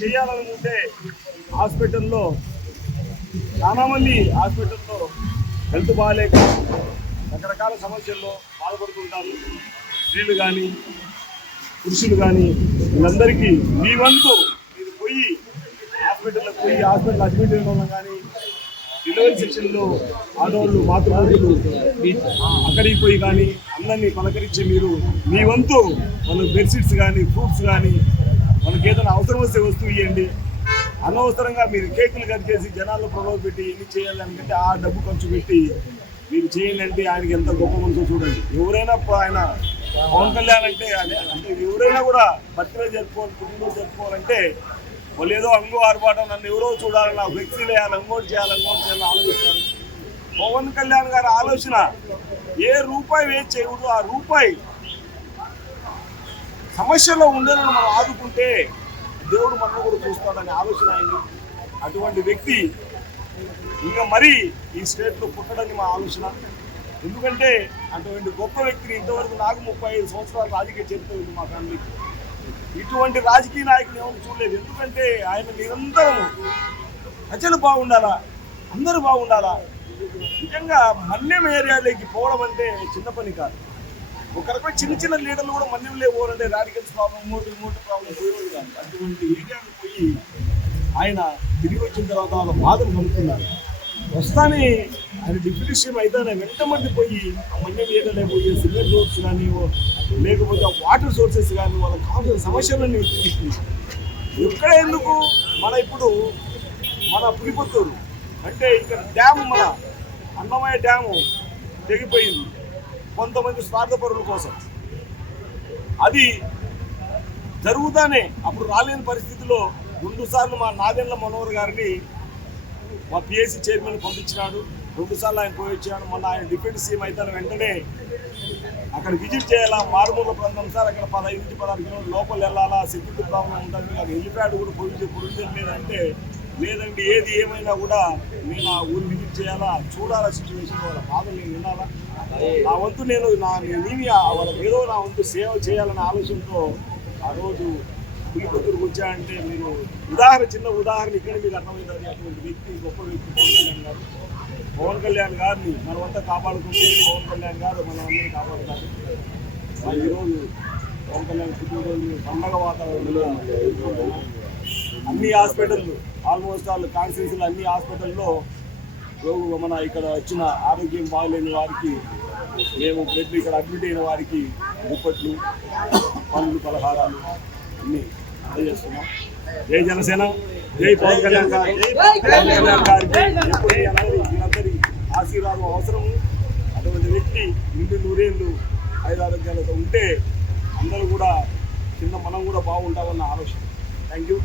చేయాలనుకుంటే హాస్పిటల్లో చాలామంది హాస్పిటల్లో హెల్త్ బాగాలేక రకరకాల సమస్యల్లో బాధపడుతుంటారు. స్త్రీలు కానీ పురుషులు కానీ వీళ్ళందరికీ మీ వంతు మీరు పోయి హాస్పిటల్ అడ్మిట్ అవ్వడం కానీ డెలివరీ సెక్షన్లో ఆడవాళ్ళు మాతృమూర్తులు అక్కడికి పోయి కానీ అందరినీ పలకరించి మీరు మీ వంతు వాళ్ళకి బెడ్షీట్స్ కానీ ఫ్రూట్స్ కానీ వాళ్ళకి ఏదైనా అవసరం వస్తే వస్తువు ఇవ్వండి. అనవసరంగా మీరు కేకులు కట్ చేసి జనాల్లో ప్రలోభ పెట్టి ఎన్ని చేయాలి అనుకుంటే ఆ డబ్బు ఖర్చు పెట్టి మీరు చేయండి అంటే ఆయనకి ఎంత గొప్ప మనసు చూడండి. ఎవరైనా ఆయన పవన్ కళ్యాణ్ అంటే ఎవరైనా కూడా బర్త్డే జరుపుకోవాలి, పుట్టినరోజు జరుపుకోవాలంటే వాళ్ళు ఏదో అంగు ఆర్పాటం నన్ను ఎవరో చూడాలి, నాకు ఫ్లెక్సీలు వేయాలి, అంగోటి చేయాలని ఆలోచిస్తారు. పవన్ కళ్యాణ్ గారి ఆలోచన ఏ రూపాయి వేస్ట్ చేయకూడదు, ఆ రూపాయి సమస్యలో ఉండేలను మనం ఆదుకుంటే దేవుడు మనల్ని కూడా చూస్తాడనే ఆలోచన అయింది. అటువంటి వ్యక్తి ఇంకా మరీ ఈ స్టేట్లో పుట్టడని మా ఆలోచన. ఎందుకంటే అటువంటి గొప్ప వ్యక్తిని ఇంతవరకు నాకు 35 సంవత్సరాల రాజకీయ చరిత్ర ఉంది మా ఫ్యామిలీకి. ఇటువంటి రాజకీయ నాయకులు ఎవరు చూడలేదు. ఎందుకంటే ఆయన నిరంతరం ప్రజలు బాగుండాలా, అందరూ బాగుండాలా. నిజంగా మన్యం ఏరియాలోకి పోవడం అంటే చిన్న పని కాదు. ఒక రకమైన చిన్న చిన్న లీడర్లు కూడా మన్యంలో పోవాలంటే రాడికల్స్ ప్రాబ్లం, మోటార్ ప్రాబ్లం పోయేవాడు కాదు. అటువంటి ఏరియాకు పోయి ఆయన తిరిగి వచ్చిన తర్వాత వాళ్ళ బాధలు కనుక్కున్నారు. వస్తానే ఆయన డిప్యూటీ సీఎం అయితే వెంటమంది పోయి ఆ మన్యం ఏరియాలో పోయి సిమెంట్ రోడ్స్ కానీ లేకపోతే వాటర్ సోర్సెస్ కానీ వాళ్ళకి కావాల్సిన సమస్యలన్నీ ఎక్కడ ఎందుకు ఇప్పుడు మన పులిపుత్తూరు అంటే ఇక్కడ డ్యాము, మన అన్నమయ్య డ్యాము తెగిపోయింది కొంతమంది స్వార్థపరుల కోసం. అది జరుగుతానే అప్పుడు రాలేని పరిస్థితిలో 2 సార్లు మా నాదెండ్ల మనోహర్ గారిని మా పిఎస్సి చైర్మన్ పంపించినాడు. 2 సార్లు ఆయన పోయి వచ్చాడు. మొన్న ఆయన డిప్యూటీ సీఎం అయితే వెంటనే అక్కడ విజిట్ చేయాలా, మారుమూల ప్రాంతం సార్, అక్కడ 15 నుంచి 16 కిలోమీటర్ల లోపల వెళ్ళాలా, సెక్యూరిటీ ప్రాబ్లం ఉంటుంది, అది హెలిప్యాడ్ కూడా ప్రొవిజన్ లేదంటే లేదండి ఏది ఏమైనా కూడా నేను ఆ ఊరు విజిట్ చేయాలా, చూడాలా, సిచ్యువేషన్ వాళ్ళ బాధలు నేను వినాలా, నా వంతు నేను వాళ్ళకి ఏదో నా వంతు సేవ చేయాలనే ఆలోచనతో ఆ రోజు పులిపుత్తూరుకు వచ్చాయంటే మీరు చిన్న ఉదాహరణ ఇక్కడ మీకు అర్థమవుతుంది. అటువంటి వ్యక్తి గొప్ప వ్యక్తి పవన్ కళ్యాణ్ గారు. పవన్ కళ్యాణ్ గారిని మనమంతా కాపాడుకుంటే పవన్ కళ్యాణ్ గారు మనం అందరినీ కాపాడుతారు. ఈరోజు పవన్ కళ్యాణ్ పుట్టినరోజు పండగ వాతావరణంలో అన్ని హాస్పిటళ్ళు ఆల్మోస్ట్ ఆల్ కాన్స్టిట్యూన్సీలు అన్ని హాస్పిటల్లో మన ఇక్కడ వచ్చిన ఆరోగ్యం బాగలేని వారికి మేము బ్లడ్ ఇక్కడ అడ్మిట్ అయిన వారికి దుప్పట్లు, పండ్లు, పలహారాలు అన్నీ అందజేస్తున్నాం. జై జనసేన, జై పవన్ కళ్యాణ్ గారు, పవన్ కళ్యాణ్ గారికి వీళ్ళందరి ఆశీర్వాదం అవసరము. అటువంటి వ్యక్తి నిండు 100 ఏళ్ళు ఆయురారోగ్యాలతో ఉంటే అందరూ కూడా కింద మనం కూడా బాగుంటామన్న ఆలోచన. Thank you.